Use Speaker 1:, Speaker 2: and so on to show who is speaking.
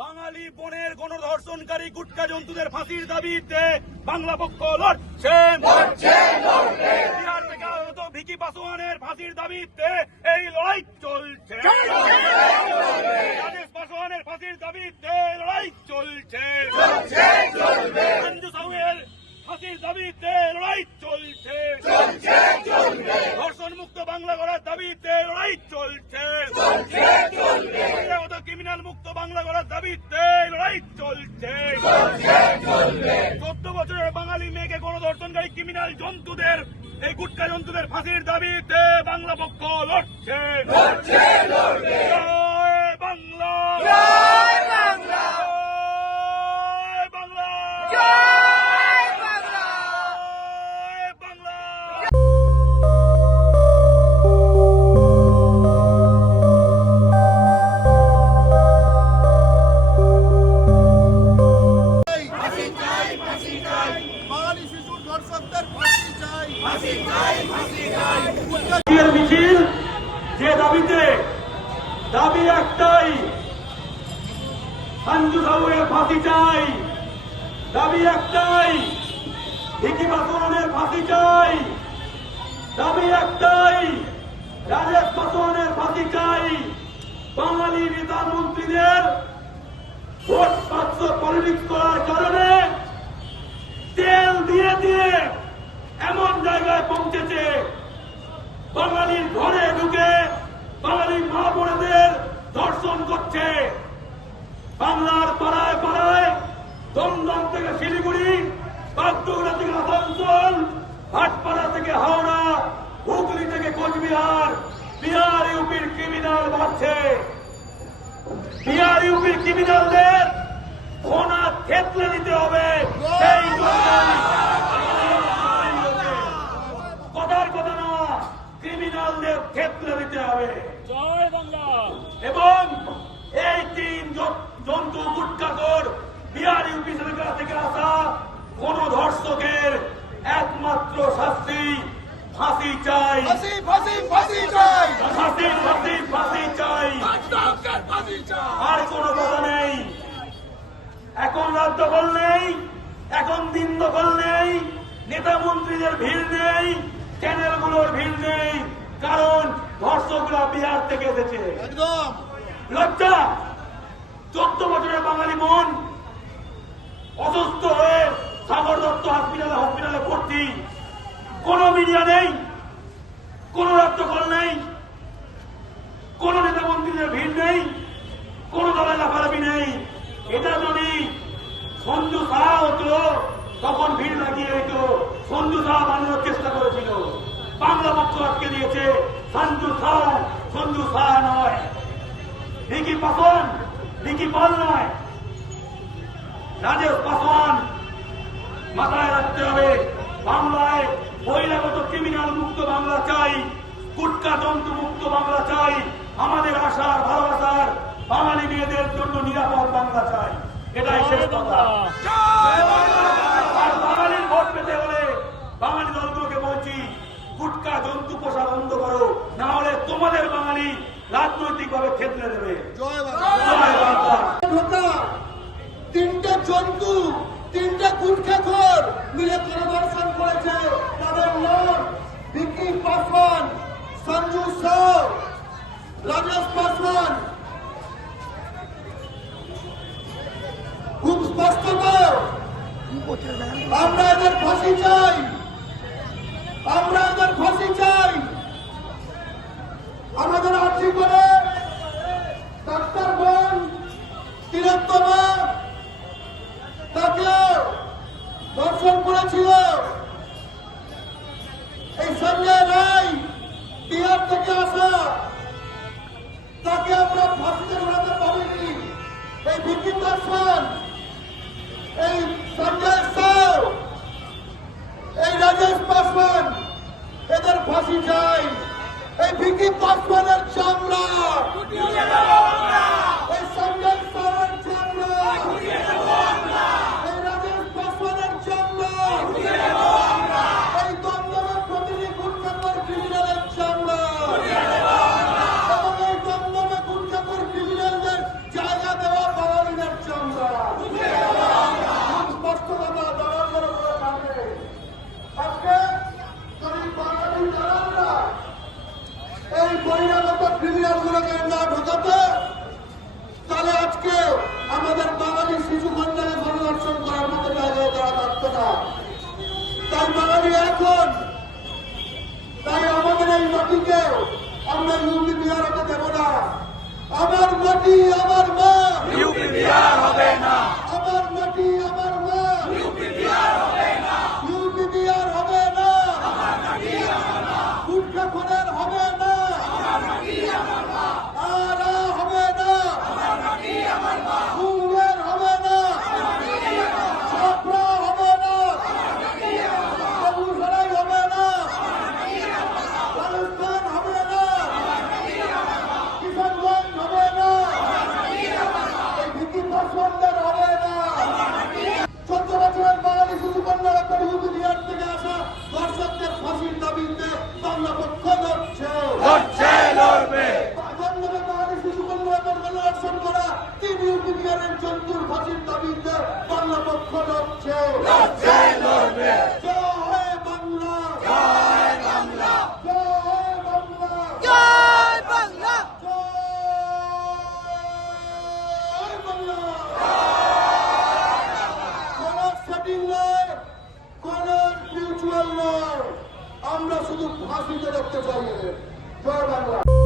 Speaker 1: বাঙালি বনের গণধর্ষণকারী গুটকা জন্তুদের ফাঁসির দাবিতে বাংলা পক্ষ লড়ছে ভিকি পাসোয়ানের ফাঁসির দাবিতে এই লড়াই চলছে রাজেশ পাসোয়ানের ফাঁসির দাবিতে লড়াই চলছে সঞ্জু সাহুয়ের ফাঁসির দাবিতে লড়াই চলছে ধর্ষণ মুক্ত বাংলা গড়ার দাবিতে লড়াই চলছে ক্রিমিনাল মুক্ত বাংলা গড়ার দাবিতে লড়াই চলছে চোদ্দ বছরের বাঙালি মেয়েকে গণধর্ষণকারী ক্রিমিনাল জন্তুদের এই গুটকা জন্তুদের ফাঁসির দাবিতে বাংলা পক্ষ লড়ছে। বাংলা। বাংলা। সঞ্জু সাহুয়ের ফাঁসি চাই। দাবি একটাই, ভিকি পাসওয়ানের ফাঁসি চাই। দাবি একটাই, রাজেশ পাসওয়ানের ফাঁসি চাই। বাঙালি নেতা মন্ত্রীদের ভোট বাক্স পলিটিক্স করার কারণে তেল দিয়ে দিয়ে এমন জায়গায় পৌঁছেছে। বাঙালির ঘরে ঢুকে ক্রিমিনাল বাড়ছে বিহার ইউপির ক্রিমিনালদের ফোনা থেতলে দিতে হবে। সেই কথার কথা না ক্রিমিনালদের ক্ষেত্রে দিতে হবে।
Speaker 2: জয় বাংলা।
Speaker 1: এবং এই তিন জ- জন্তু গুটকাকর বিহার ইউপি এলাকা থেকে আসা কোন ধর্ষকের একমাত্র শাস্তি ফাঁসি চাই।
Speaker 3: ফাঁসি ফাঁসি ফাঁসি চাই।
Speaker 1: ফাঁসি ফাঁসি ফাঁসি চাই।
Speaker 3: ফাঁসি চাই।
Speaker 1: আর কোনো কথা নেই। এখন রাত দখল নেই এখন দিন দখল নেই নেতা মন্ত্রীদের ভিড় নেই চ্যানেলগুলোর ভিড় নেই কারণ ধর্ষকরা বিহার থেকে এসেছে।
Speaker 3: একদম।
Speaker 1: লজ্জা! চোদ্দ বছরের বাঙালি মন অসুস্থ হয়ে সাগর দত্ত হসপিটালে হসপিটালে ভর্তি। কোন মিডিয়া নেই। কোন রাজ্য কল নেই, কোন নেতা মন্ত্রীদের ভিড় নেই, কোন দলের লাফালাফি নেই। এটা যদি সন্ধু সাহা হতো, তখন ভিড় লাগিয়ে হতো সন্ধু সাহা বানানোর চেষ্টা করেছিল। বাংলা পক্ষ আটকে দিয়েছে। সঞ্জু সাহা সন্ধু সাহা নয়। ভিকি পাসওয়ান ভিকি পাল নয়। রাজেশ পাসওয়ান মাথায় রাখতে হবে। বাংলায় বহিরাগত ক্রিমিনাল মুক্ত বাংলা চাই কুটকা যন্ত্র মুক্ত বাংলা চাই, আমাদের আশার ভালোবাসার বাঙালি মেয়েদের জন্য নিরাপদ বাংলা চাই। এটাই শেষ কথা আর বাঙালির ভোট পেতে হলে বাঙালি দলগুলোকে বলছি গুটকা জন্তু পোষা বন্ধ করো না হলে তোমাদের বাঙালি রাজনৈতিক ভাবে ক্ষেত্রে দেবে
Speaker 3: জয় বাংলা
Speaker 1: জয় বাংলা
Speaker 3: ঢোকা তিনটে জন্তু তিনটে গুটখাখোর মিলে গণধর্ষণ করেছে তাদের নাম ভিকি পাসওয়ান সঞ্জু সাউ রাজেশ পাসওয়ান খুব স্পষ্ট আমরা এদের ফাঁসি চাই। এই ভিকি এই সঞ্জয় সাউ এই রাজেশ পাসওয়ান এদের ফাঁসি চাই। এই ভিকি পাসওয়ানের চামড়া বিভাগের নাম হতে তাহলে আজকে আমাদের বাঙালি শিশু কন্যাকে গণধর্ষণ করার মতো জায়গায় তারা থাকত না। তাই বাঙালি এখন, তাই আমাদের এই মাটিকে আমরা ইউপি বিহার হতে দেব না। আমার মাটি, আমার মা। ইউপি বিহার হবে না। Resulü Hazreti Doktor Bayırı. Görmen var.